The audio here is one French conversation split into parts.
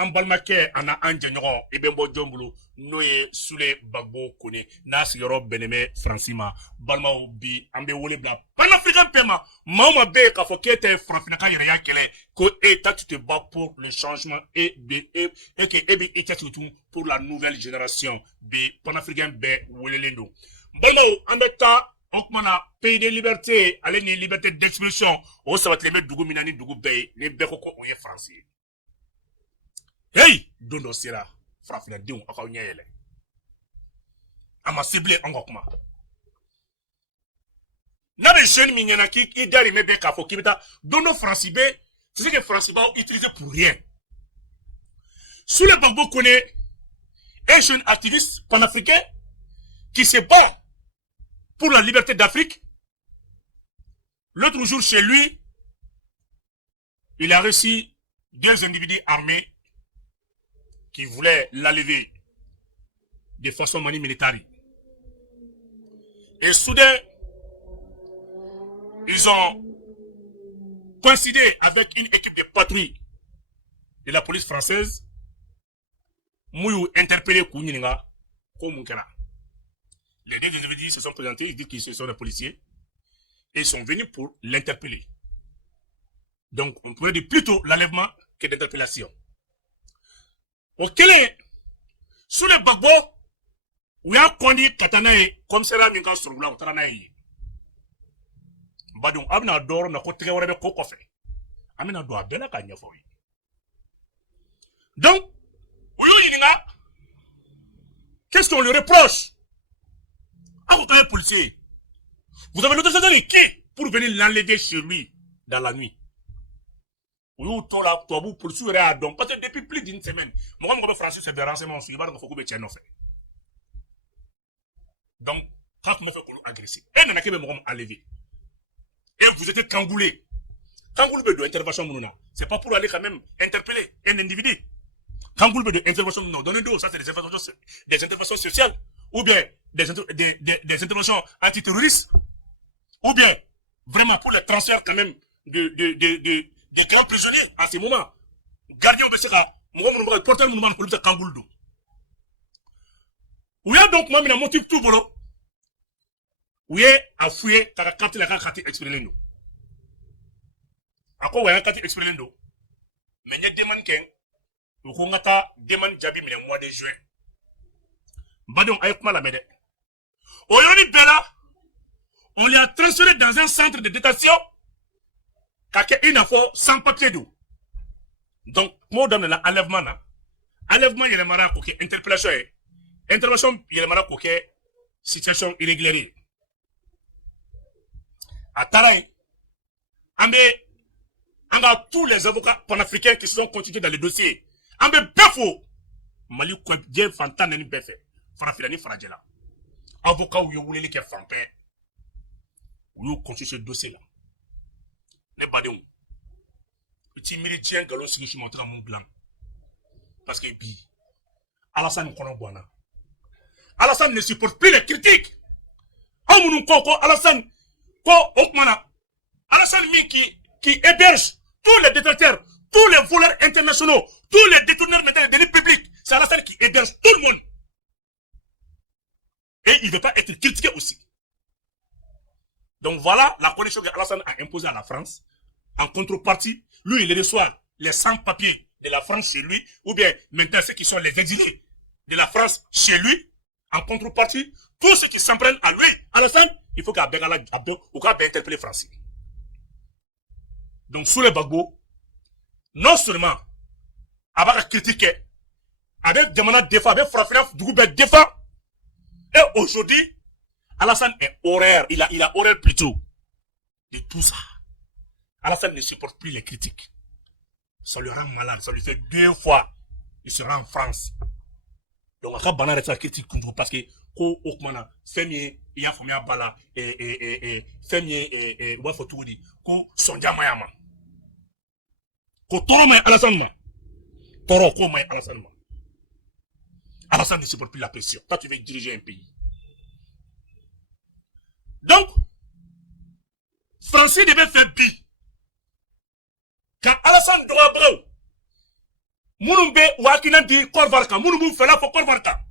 an balimakɛ a na an jɛɲɔgɔn i bɛ bɔ jɔn bolo n'o ye Sule Bagbo Kone n'a sigiyɔrɔ bɛnnen bɛ Faransi ma balimaw bi an bɛ wele bila panafricain bɛɛ ma maa o maa bɛ yen k'a fɔ k'e tɛ farafinna yɛrɛya kɛlɛ ko e ta tu te bats pour le changement et que e bɛ i cɛsiri pour la nouvelle génération bi panafricain bɛɛ welelen don balimaw an bɛ taa o kumana pays de liberté ale ni liberté d'expression o sabatilen bɛ dugu min na ni dugu bɛɛ ye ni bɛɛ ko ko o ye Faransi ye. Hey, don dɔ sera farafinnadenw aw k'aw ɲɛ yɛlɛ a ma se bilen an ka kuma n'a bɛ jeune min ɲɛna k'i darimɛ bɛ k'a fɔ k'i bɛ taa don dɔ Faransi bɛ c'est ce que Faransi b'aw utiliser pour rien. Sule Bagbo Kone un jeune activiste panafricain qui se bat pour la liberté d'Afrique. L'autre jour chez lui il a reçu deux individus armés qui voulaient l'enlever de façon militaire. Et soudain, ils ont coïncidé avec une équipe de patrouille de la police française, Mouyou interpellé Kouninga, Koumunkera. Les deux individus se sont présentés, ils disent qu'ils sont des policiers, et ils sont venus pour l'interpeller. Donc, on pourrait dire plutôt l'enlèvement que l'interpellation. Okele Sule Bagbo ou ya kondi katana ye comme sera min ka surula o tarana ye badon abna doro na ko tege wara be ko kofe amina do abela ka nyafo yi donc uyo yininga qu'est-ce qu'on lui reproche à vous les policiers vous avez l'autorisation de qui pour venir l'enlever chez lui dans la nuit. Oui, tout là, tout vous poursuivre à donc parce que depuis plus d'une semaine, moi, je Francis c'est des renseignements sur il va donc faut que tu fait. Donc, quand on a fait pour agresser, et n'en a que même enlever. Et vous êtes cangoulé. Cangoulé de intervention mouna, c'est pas pour aller quand même interpeller un individu. Cangoulé de intervention mouna, donnez-nous ça c'est des interventions sociales ou bien des interventions antiterroristes ou bien vraiment pour le transfert quand même des grands prisonniers à ce moment. Gardien de Seka, moi, porter le mouvement pour le Kangouldo. Où y a donc, moi, un motif tout bolo. Où y a à fouiller, t'as quand il a kati exprimé. À quoi, ouais, un kati exprimé. Mais il y a des mannequins, ou qu'on a des man jabi, mais le mois de juin. Badon, avec moi la médaille. Aujourd'hui, Bella, on lui a transféré dans un centre de détention. Kake une fois sans papier d'eau. Donc, moi, dans l'enlèvement, enlèvement, il y a le mara coquet, interpellation, intervention, il y a le mara coquet, situation irrégulière. À Taraï, on a tous les avocats panafricains qui se sont constitués dans le dossier. On a Befo, Mali Kouébdien, Fantan, Nani Befé, Farafilani Faradjela. Avocat où vous voulez qu'il y ait Fanpé, où vous constituez ce dossier-là. Les badons. Petit militaire galo si je montre mon blanc. Parce que bi Alassane Konogwana. Alassane ne supporte plus les critiques. Amoun Koko Alassane Ko Okmana. Alassane Mi qui héberge tous les détenteurs, tous les voleurs internationaux, tous les détourneurs de deniers publics. C'est Alassane qui héberge tout le monde. Et il ne veut pas être critiqué aussi. Donc voilà la condition que Alassane a imposée à la France. En contrepartie, lui, il reçoit les sans-papiers de la France chez lui, ou bien maintenant ceux qui sont les exilés de la France chez lui. En contrepartie, tous ceux qui s'en prennent à lui, Alassane, il faut qu'Abel interpeller Français. Donc, sous les Bagbo, non seulement, avec critiquer, avec demander défense, avec frapper, du coup, défend. Et aujourd'hui, Alassane est horaire, il a horaire plutôt de tout ça. Alassane ne supporte plus les critiques. Ça lui rend malade, ça lui fait 2 fois. Il sera en France. Donc, après, Bana reste la critique contre parce que, ko okmana, femye, il y a famille à bala, femye, ou faut tout dire, ko sonja mayama. Ko toro may Alassane ma. Toro ko may Alassane ma. Alassane ne supporte plus la pression. Toi, tu veux diriger un pays. Donc, Français devait faire bi. Quand Alassane Douabrou, Mounumbe Wakina dit Korvarka, Mounumbe fait là pour Korvarka.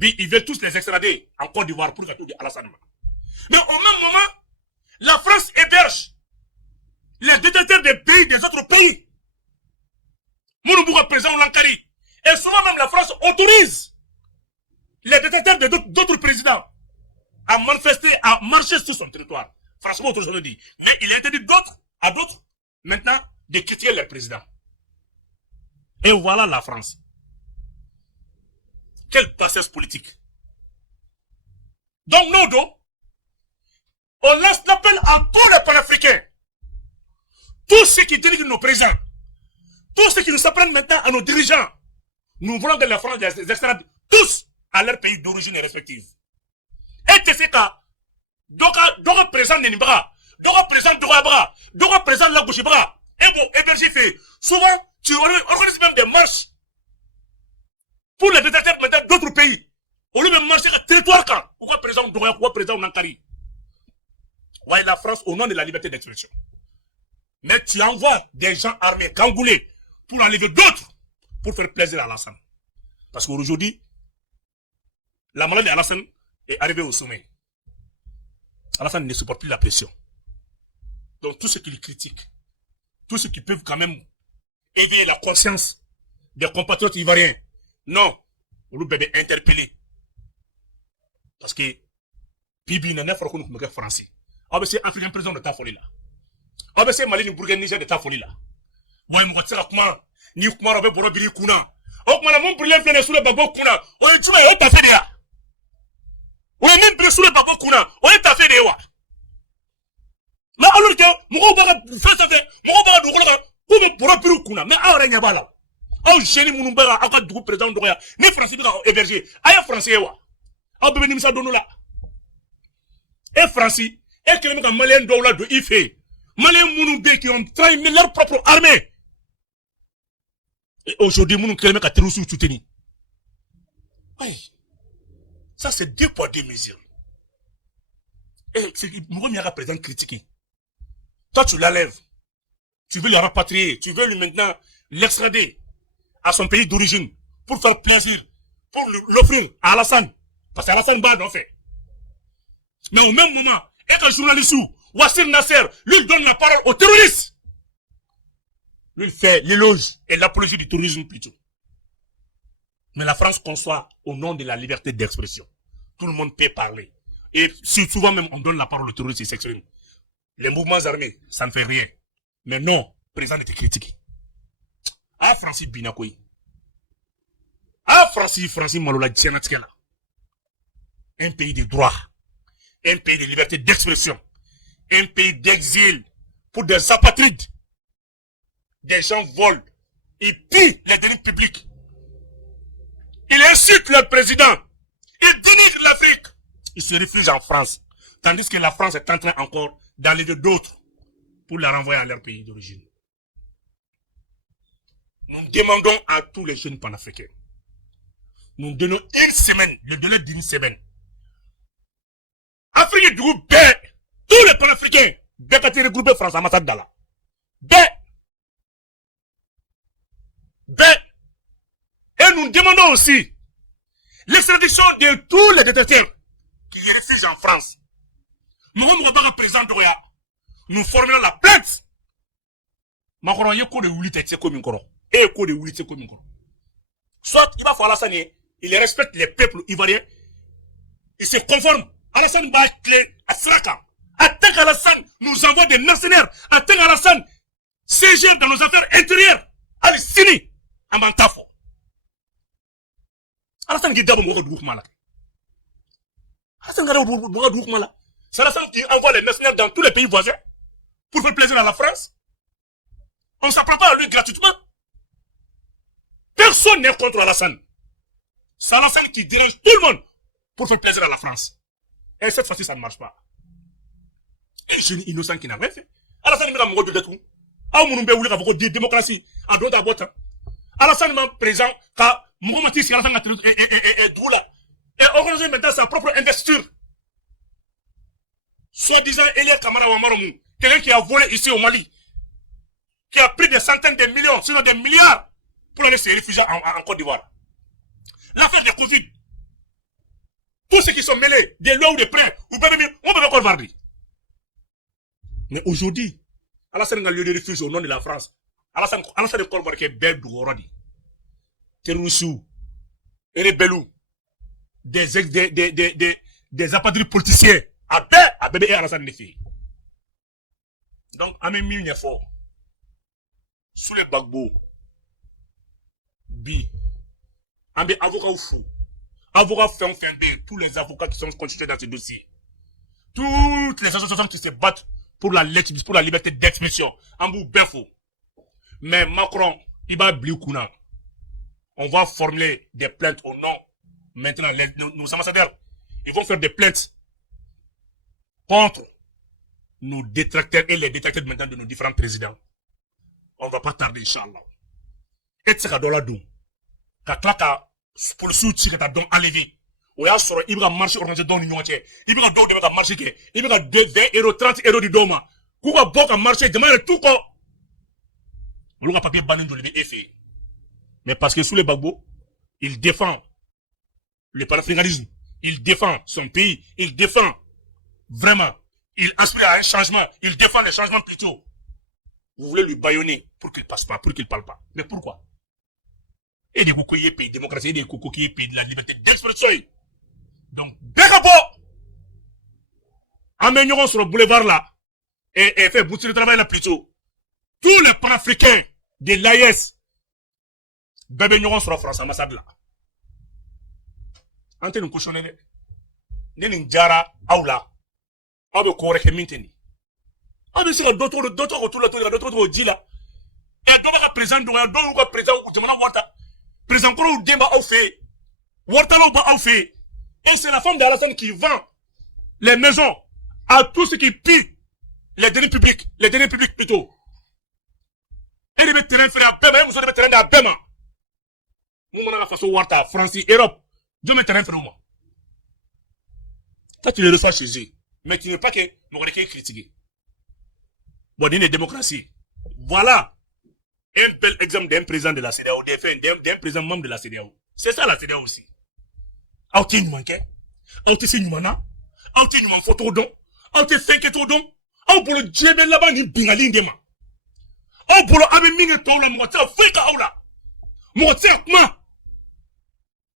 Ils veulent tous les extrader en Côte d'Ivoire pour faire tout de Alassane. Mais au même moment, la France héberge les détenteurs des pays des autres pays. Mounumbe présent l'Ankari. Et souvent même la France autorise les détenteurs d'autres présidents à manifester, à marcher sur son territoire. Franchement, autour je le dis. Mais il est interdit à d'autres, maintenant, de critiquer les présidents. Et voilà la France. Quelle bassesse politique. Donc, Nodo, on lance l'appel à tous les panafricains. Tous ceux qui dirigent nos présidents. Tous ceux qui nous s'apprennent maintenant à nos dirigeants. Nous voulons que la France les extradite tous à leur pays d'origine respective. Et que c'est ça. Donc, présent Nenibra, donc présent Douabra, donc présent Lagouchibra. Et bon, héberger fait. Souvent, tu organises même des marches pour les détenteurs d'autres pays. Au lieu de marcher à territoire quand, pourquoi présent Douabra, pourquoi présent Nankari. Ouais, la France au nom de la liberté d'expression. Mais tu envoies des gens armés, cangoulés, pour enlever d'autres, pour faire plaisir à Alassane. Parce qu'aujourd'hui, la maladie d'Alassane est arrivée au sommet. Alassane ne supporte plus la pression. Donc tous ceux qui le critiquent, tous ceux qui peuvent quand même éveiller la conscience des compatriotes ivoiriens, non, on nous bébé interpellé. Parce que Bibi n'a pas reconnu comme français. Ah ben c'est Africain président de ta folie là. Ah ben c'est Mali ni Burkina Niger de ta folie là. Ouais, moi tu sais comment ni comment on va borobiri kuna. Oh comment mon brûlé vient sur le babo kuna. On est tu vas ta fait là. On est même sur le babo kuna. On est ta fait là. Mais alors que mon baga fait ça fait, mon baga dougola ko be borobiri kuna. Mais awre nya bala. Oh génie mon baga aka du président doya. Ni français bi héberger. Aya français wa. Ah bébé ni ça donne là. Et français et que les Maliens doivent de Ife. Maliens Mounoubé qui ont trahi leur propre armée. Et aujourd'hui, Mounou Kelme a tiré sur Touteni. Oui. Ça, c'est deux poids, deux mesures. Et c'est Mouroumia président critiqué. Toi, tu l'enlèves. Tu veux le rapatrier. Tu veux lui maintenant l'extrader à son pays d'origine pour faire plaisir, pour l'offrir à Alassane. Parce qu'Alassane Bad en fait. Mais au même moment, et qu'un journaliste ou Wassir Nasser lui donne la parole aux terroristes. Lui fait l'éloge et l'apologie du terrorisme plutôt. Mais la France conçoit au nom de la liberté d'expression. Tout le monde peut parler. Et souvent même on donne la parole aux terroristes et s'expriment. Les mouvements armés, ça ne fait rien. Mais non, le président était critiqué. Ah Francis Binakoui. Ah Francis Malola Djianatkela. Un pays de droit. Un pays de liberté d'expression. Un pays d'exil pour des apatrides. Des gens volent. Ils pillent les deniers publics. Ils insultent leur président. Ils dénigrent l'Afrique. Ils se réfugient en France. Tandis que la France est en train encore d'enlever d'autres pour la renvoyer à leur pays d'origine. Nous demandons à tous les jeunes panafricains. Nous donnons une semaine, le délai d'une semaine. Afrique du groupe B, tous les panafricains, Bekati regroupé France Ambassade Dala. B. Et nous demandons aussi l'extradition de tous les détenteurs qui réfugient en France. Nous sommes présents nous formons la plainte. Macron, il y a quoi de Wuli Tete comme une coro. Et quoi de Wuli Tete comme une coro. Soit il va falloir Alassane, il respecte les peuples ivoiriens, il se conforme. Alassane va clé à Sraka. Attends qu'Alassane nous envoie des mercenaires. Attends qu'Alassane s'égère dans nos affaires intérieures. Allez, Sini, à Mantafo. Alassane qui d'abord m'a dit mal. Alassane qui d'abord m'a dit mal. C'est Alassane qui envoie les mercenaires dans tous les pays voisins pour faire plaisir à la France. On ne s'apprend pas à lui gratuitement. Personne n'est contre Alassane. C'est Alassane qui dirige tout le monde pour faire plaisir à la France. Et cette fois-ci, ça ne marche pas. Un jeune innocent qui n'a rien fait. Alassane m'a dit de tout. Ah, mon nom est démocratie. En dehors d'abord. Alassane m'a présent car Mohamed Issi Alassane est doula. Et organisé maintenant sa propre investiture. Soi-disant, Elia Kamara Ouamaromou, quelqu'un qui a volé ici au Mali, qui a pris des centaines de millions, sinon des milliards pour aller se réfugier en Côte d'Ivoire. L'affaire de Covid. Tous ceux qui sont mêlés, des lois ou des prêts, on peut encore varder. Mais aujourd'hui, Alassane a lieu de refuge au nom de la France. Alassane de Colbar qui est belle du Gorodi. Terroussou, Erebelou, des apatrides politiciens. À bébé et Alassane de filles. Donc, à mes mille fort. Sous les Bagbo, Bi, à mes avocats ou fous. Avocats fin tous les avocats qui sont constitués dans ce dossier. Toutes les associations qui se battent pour la liberté d'expression. En bout, ben faux. Mais Macron, il va blioukouna. On va formuler des plaintes au nom. Maintenant, nos ambassadeurs, ils vont faire des plaintes contre nos détracteurs et les détracteurs maintenant de nos différents présidents. On va pas tarder, Inch'Allah. Et c'est que là, Kaklaka, pour le soutien que tu as enlevé. On a sorti, il va marcher organisé dans l'union entière. Il va marcher, il va 20 €, 30 € du doma. Kouka boka marcher, demande tout quoi. On a papier banni de l'effet. Mais parce que sous les Bagbo, il défend le panafricanisme. Il défend son pays. Il défend vraiment. Il aspire à un changement. Il défend les changements plutôt. Vous voulez lui bâillonner pour qu'il passe pas, pour qu'il parle pas. Mais pourquoi? Et des coucou qui est pays de démocratie, et des coucou qui est pays de la liberté d'expression. Donc, Begabo, amenerons sur le boulevard là, et fait boutir le travail là plutôt. Tous les panafricains de l'AIS, bébeigneront sur la France ambassade là. Ante nous cochonner, n'est jara aula, abe correct minteni. Abe sur d'autres autour là, d'autres au dit là. Et d'autres présents, d'autres présents ou demandant Wata. Présent quoi ou demba au fait. Wata lo ba au fait. Et c'est la femme d'Alassane qui vend les maisons à tous ceux qui pillent les deniers publics plutôt. Et les terrains frères à Bema, vous avez des terrains à Bema. Nous, on a la façon Warta, France, Europe. Je mets terrain frère moi. Toi, tu les reçois chez eux. Mais tu ne veux pas que nous regardions critiquer. Bon, d'une démocratie. Voilà un bel exemple d'un président de la CEDEAO, d'un président membre de la CEDEAO. C'est ça la CEDEAO aussi. Aouti nous manquait. Aouti si nous mana. Aouti nous man photo don. Aouti 5 étoiles don. Aouti pour le djebel là-bas ni bingali ndema. Aouti pour le ami mingi tola mwate feka aoula. Mwate akma.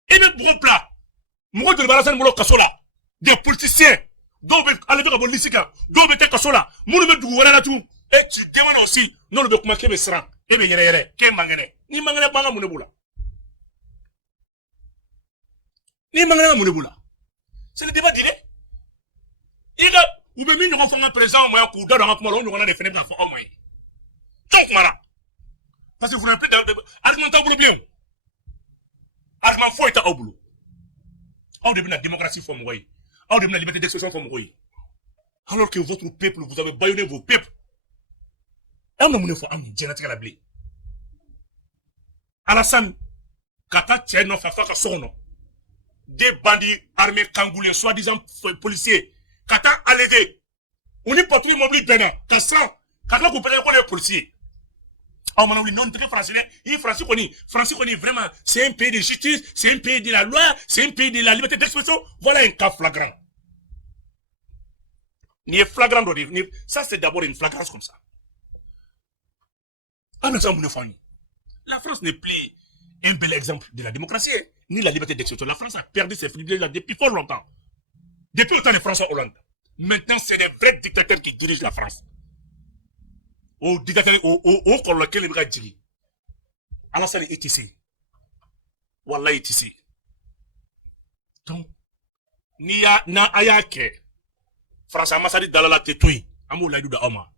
Et notre groupe là. Mwate de balasan mwolo kasola. Des politiciens. Dobe alebe ka bolisika. Dobe te kasola. Mwolo me dugu wala la tout. Et tu demandes aussi. Non le document kebe sran. Ebe yere. Ke mangene. Ni mangene banga munebula. C'est le débat direct. Il a, ou bien nous avons fait un présent, moi, coup d'or dans un moment, nous avons des fenêtres dans le moins. Donc, voilà. Parce que vous n'avez plus d'argumentant pour le bien. Argument faux est à au boulot. On devient la démocratie pour moi. On devient la liberté d'expression pour moi. Alors que votre peuple, vous avez baïonné vos peuples. Et on a mon info, on a génétique à la blé. Alassane, Kata, Tchèno, Fafa, Kassono. Des bandits armés kangoulés, soi-disant policiers, Kata enlevé. On est patrouille mobile Bénin, Kassan, Kata coupé les policiers. On m'a dit non, très français, il français connaît vraiment, c'est un pays de justice, c'est un pays de la loi, c'est un pays de la liberté d'expression. Voilà un cas flagrant. Ni flagrant, ça c'est d'abord une flagrance comme ça. La France n'est plus un bel exemple de la démocratie, ni la liberté d'expression. La France a perdu ses privilèges depuis fort longtemps. Depuis le temps de François Hollande. Maintenant, c'est des vrais dictateurs qui dirigent la France. Au dictateur, au colloque, les bras diri. Alassane est ici. Wallah est ici. Donc, niya na ayake. France a massadi dalala tetui. Amou laïdou da oma.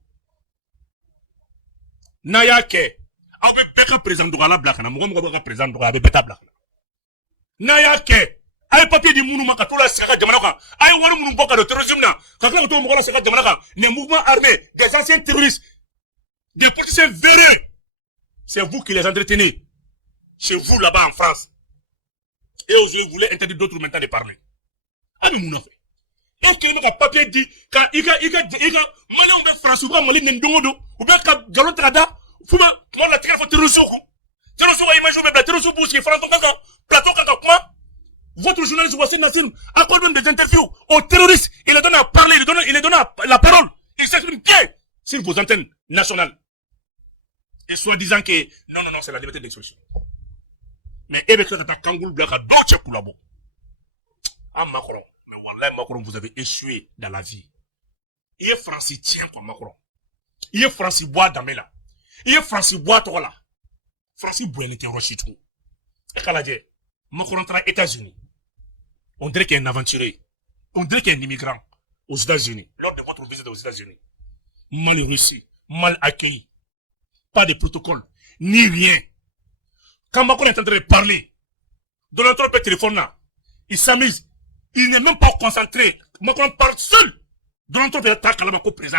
Na yake. Abe beka président d'Ougala Blakana. Mouga beka président d'Ougala beta Blakana. Na yake. Aye papier di mounou maka tola seka jamanaka. Aye wari mounou boka de terrorisme na. Kakla to mouga seka jamanaka. Les mouvements armés, des anciens terroristes, des politiciens véreux. C'est vous qui les entretenez. Chez vous là-bas en France. Et aujourd'hui, vous voulez interdire d'autres maintenant de parler. Ah mais mounou fait. Est-ce que le papier dit quand il y a Mali on veut France ou Mali n'endongo ou bien quand galon trada. Fuma, moi la tigre faut terrorisme. Terrorisme wa image mais terrorisme bouche France kaka plateau kaka quoi. Votre journaliste Wassine Nassim accorde même des interviews aux terroristes, il les donne à parler, il les donne la parole. Il s'exprime bien sur vos antennes nationales. Et soi-disant que non, c'est la liberté d'expression. Mais avec ça, Kangoul Blaka, d'autres Koulabo. Ah, Macron. Mais voilà, Macron, vous avez échoué dans la vie. Il est français, tiens, comme Macron. Il est français, bois d'Amela. Il est français, bois, toi là. Français, bois, il était rochitou. Et qu'à la dire, Macron est aux États-Unis. On dirait qu'il est un aventurier. On dirait qu'il est un immigrant aux États-Unis. Lors de votre visite aux États-Unis. Mal reçu, mal accueilli. Pas de protocole, ni rien. Quand Macron est en train de parler, Donald Trump est téléphone là, il s'amuse, il n'est même pas concentré. Macron parle seul. Donald Trump est à présent.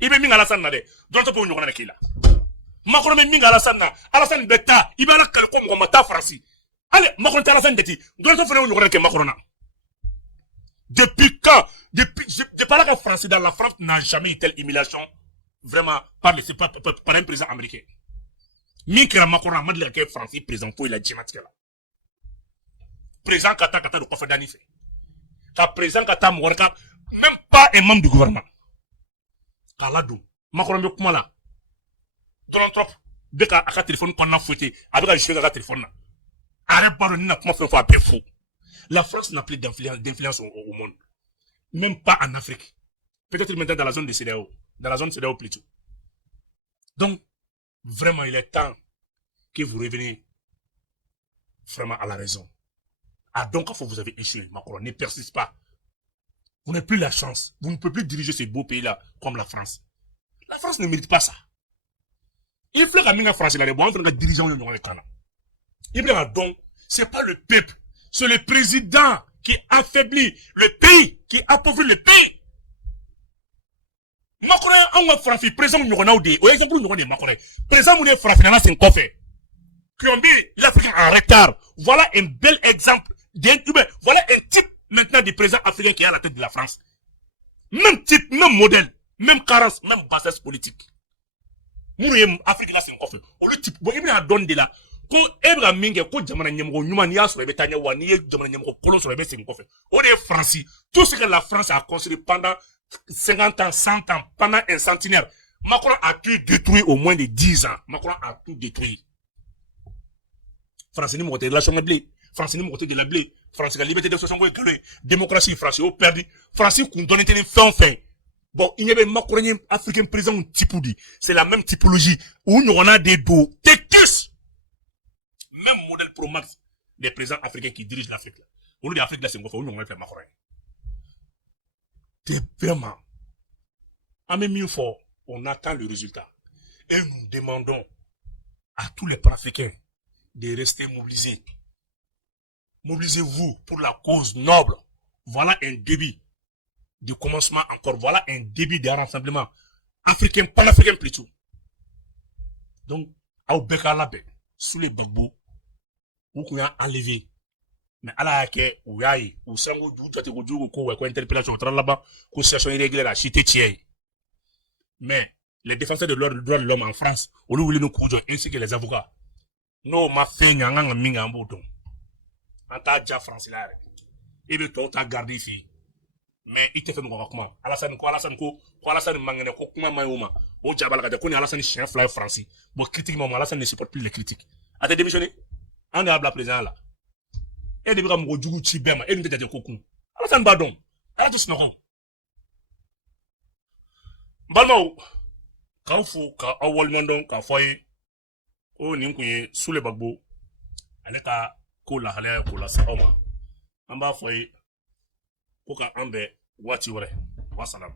Il est mis à la salle. Donald Trump est là. Macron est mis à la salle. Alassane Beta, il va la calmer comme Mata Franci. Allez, Macron est à la salle. Donald Trump est Macron. Depuis quand? Depuis la que France dans la France n'a jamais eu telle humiliation. Vraiment, par un président américain. Mikra Macron a dit que France est président pour la djematika. Président Kata de Kofa Danife. Président Kata Mouarka, même pas un membre du gouvernement. Kaladou. Macron est comment là? Donald Trump, dès qu'à un téléphone qu'on a fouetté, avec un jeu de téléphone là. Arrête pas de nous comment faire un peu faux. La France n'a plus d'influence au monde. Même pas en Afrique. Peut-être maintenant dans la zone de CEDEAO. Dans la zone CEDEAO plutôt. Donc, vraiment, il est temps que vous reveniez vraiment à la raison. Ah, donc, quand vous avez échoué, Macron, ne persiste pas. Vous n'avez plus la chance. Vous ne pouvez plus diriger ces beaux pays-là comme la France. La France ne mérite pas ça. Il faut que la France, il a bon, il dirigeant le Canada. Il y a donc, c'est pas le peuple, c'est le président qui affaiblit le pays, qui appauvrit le pays. Macron, on a frappé, président, nous avons dit, au exemple, nous avons dit Macron, président, nous avons frappé, c'est un coffre. Qui ont mis l'Afrique en retard. Voilà un bel exemple voilà un type maintenant du président africain qui est à la tête de la France. Même type, même modèle, même carence, même bassesse politique. Nous avons Afrique là, c'est un coffre. On le type, bon, il y a donné là. Ko ebra minge ko jamana nyamgo nyuma ni aso ebe tanya wa ni jamana nyamgo kolon so ebe c'est un coffre. On est français. Tout ce que la France a construit pendant 50 ans, 100 ans, pendant un centenaire. Macron a tout détruit au moins de 10 ans. Macron a tout détruit. France ni mo de la chambre blé. France ni mo de la blé. France la liberté d'expression ko galé. Démocratie France au perdu. France qu'on donne une fin. Bon, il y avait Macronien africain président Tipoudi. C'est la même typologie où on a des dos. Tectus. Même modèle pro max des présidents africains qui dirigent l'Afrique là. Au lieu de l'Afrique là, c'est un où on a fait Macron. C'est vraiment. En même temps, on attend le résultat. Et nous demandons à tous les panafricains de rester mobilisés. Mobilisez-vous pour la cause noble. Voilà un début de commencement encore. Voilà un début d'un rassemblement africain, panafricain plutôt. Donc, au Bekalabe, sous les Bagbo, où qu'on a enlevé. Mais à la que, où y'a où sango du jate ou du ko interpellation au là-bas, qu'on situation irrégulière à chité tiers. Mais, les défenseurs de droits de l'homme en France, au lieu de nous courir, ainsi que les avocats, non, ma fille, n'a pas mis en bouton. En ta déjà France là. Et le temps, t'as gardé ici. Mais il te fait nous comment? Alassane mangane ko kuma mayoma. O jabala ka ko ni Alassane chien fly français. Bon critiquement Alassane ne supporte plus les critiques. A te démissionné? On est à la président là. Et depuis qu'on a joué Tibema, et nous te dit kokun. Alassane badon. Ala tous non. Balmo. Quand faut ka awol mandon ka foyer. O ni nkuye sous le bagbo. Aleka ko la halaya ko la sa oma. Amba foyer. Ko ka ambe wati wore. Wassalam.